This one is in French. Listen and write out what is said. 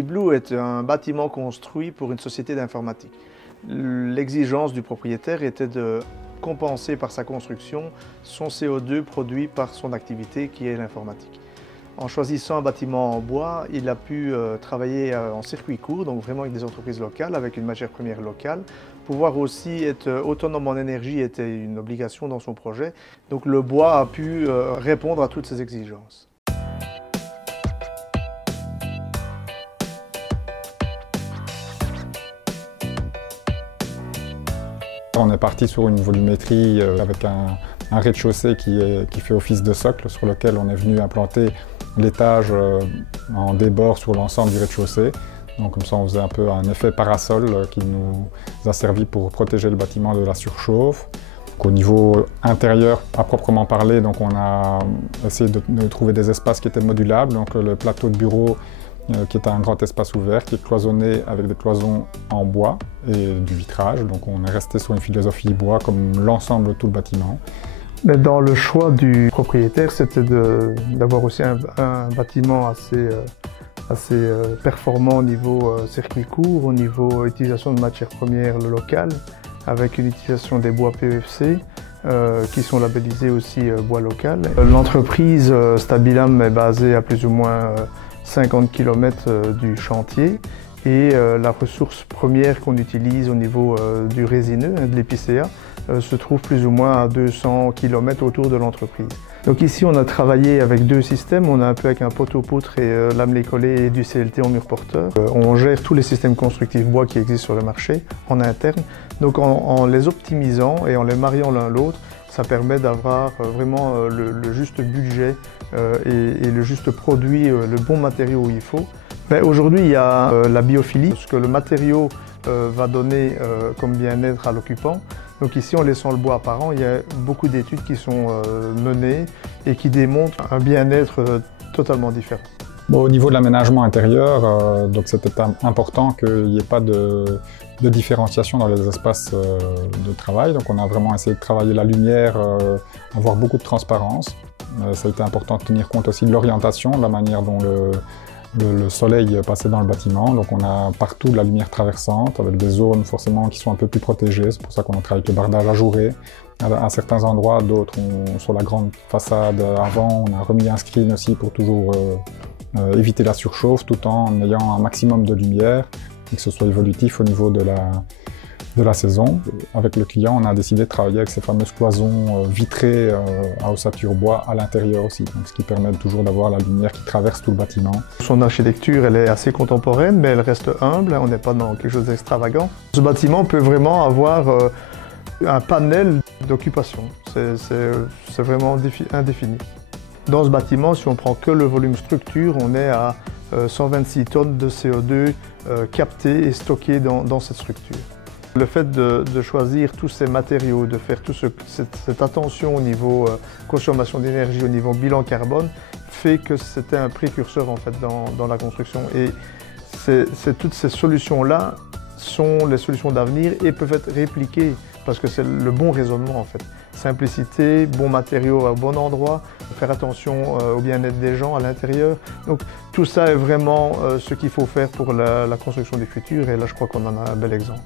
Ciblou est un bâtiment construit pour une société d'informatique. L'exigence du propriétaire était de compenser par sa construction son CO2 produit par son activité qui est l'informatique. En choisissant un bâtiment en bois, il a pu travailler en circuit court, donc vraiment avec des entreprises locales, avec une matière première locale. Pouvoir aussi être autonome en énergie était une obligation dans son projet. Donc le bois a pu répondre à toutes ces exigences. On est parti sur une volumétrie avec un rez-de-chaussée qui fait office de socle sur lequel on est venu implanter l'étage en débord sur l'ensemble du rez-de-chaussée. Donc comme ça on faisait un peu un effet parasol qui nous a servi pour protéger le bâtiment de la surchauffe. Donc, au niveau intérieur à proprement parler, donc on a essayé de trouver des espaces qui étaient modulables. Donc le plateau de bureau qui est un grand espace ouvert, qui est cloisonné avec des cloisons en bois et du vitrage. Donc on est resté sur une philosophie bois comme l'ensemble de tout le bâtiment. Mais dans le choix du propriétaire, c'était d'avoir aussi un bâtiment assez performant au niveau circuit court, au niveau utilisation de matières premières locales, avec une utilisation des bois PEFC, qui sont labellisés aussi bois local. L'entreprise Stabilam est basée à plus ou moins 50 km du chantier et la ressource première qu'on utilise au niveau du résineux, de l'épicéa, se trouve plus ou moins à 200 km autour de l'entreprise. Donc ici on a travaillé avec deux systèmes, on a un peu avec un poteau-poutre et lamelé collé et du CLT en mur porteur. On gère tous les systèmes constructifs bois qui existent sur le marché en interne. Donc en les optimisant et en les mariant l'un l'autre, ça permet d'avoir vraiment le juste budget et le juste produit, le bon matériau où il faut. Aujourd'hui, il y a la biophilie, ce que le matériau va donner comme bien-être à l'occupant. Donc ici, en laissant le bois apparent, il y a beaucoup d'études qui sont menées et qui démontrent un bien-être totalement différent. Bon, au niveau de l'aménagement intérieur, donc c'était important qu'il n'y ait pas de différenciation dans les espaces de travail. Donc on a vraiment essayé de travailler la lumière, avoir beaucoup de transparence. Ça a été important de tenir compte aussi de l'orientation, de la manière dont le soleil passait dans le bâtiment. Donc on a partout de la lumière traversante, avec des zones forcément qui sont un peu plus protégées. C'est pour ça qu'on a travaillé avec le bardage ajouré. À certains endroits, d'autres, sur la grande façade avant, on a remis un screen aussi pour toujours éviter la surchauffe, tout en ayant un maximum de lumière et que ce soit évolutif au niveau de la saison. Avec le client, on a décidé de travailler avec ces fameuses cloisons vitrées à ossature bois à l'intérieur aussi, donc ce qui permet toujours d'avoir la lumière qui traverse tout le bâtiment. Son architecture, elle est assez contemporaine, mais elle reste humble, on n'est pas dans quelque chose d'extravagant. Ce bâtiment peut vraiment avoir un panel d'occupation, c'est vraiment indéfini. Dans ce bâtiment, si on prend que le volume structure, on est à 126 tonnes de CO2 captées et stockées dans cette structure. Le fait de choisir tous ces matériaux, de faire toute cette attention au niveau consommation d'énergie, au niveau bilan carbone, fait que c'était un précurseur en fait dans la construction. Et toutes ces solutions-là sont les solutions d'avenir et peuvent être répliquées parce que c'est le bon raisonnement en fait. Simplicité, bon matériau au bon endroit, faire attention au bien-être des gens à l'intérieur. Donc tout ça est vraiment ce qu'il faut faire pour la construction du futur et là je crois qu'on en a un bel exemple.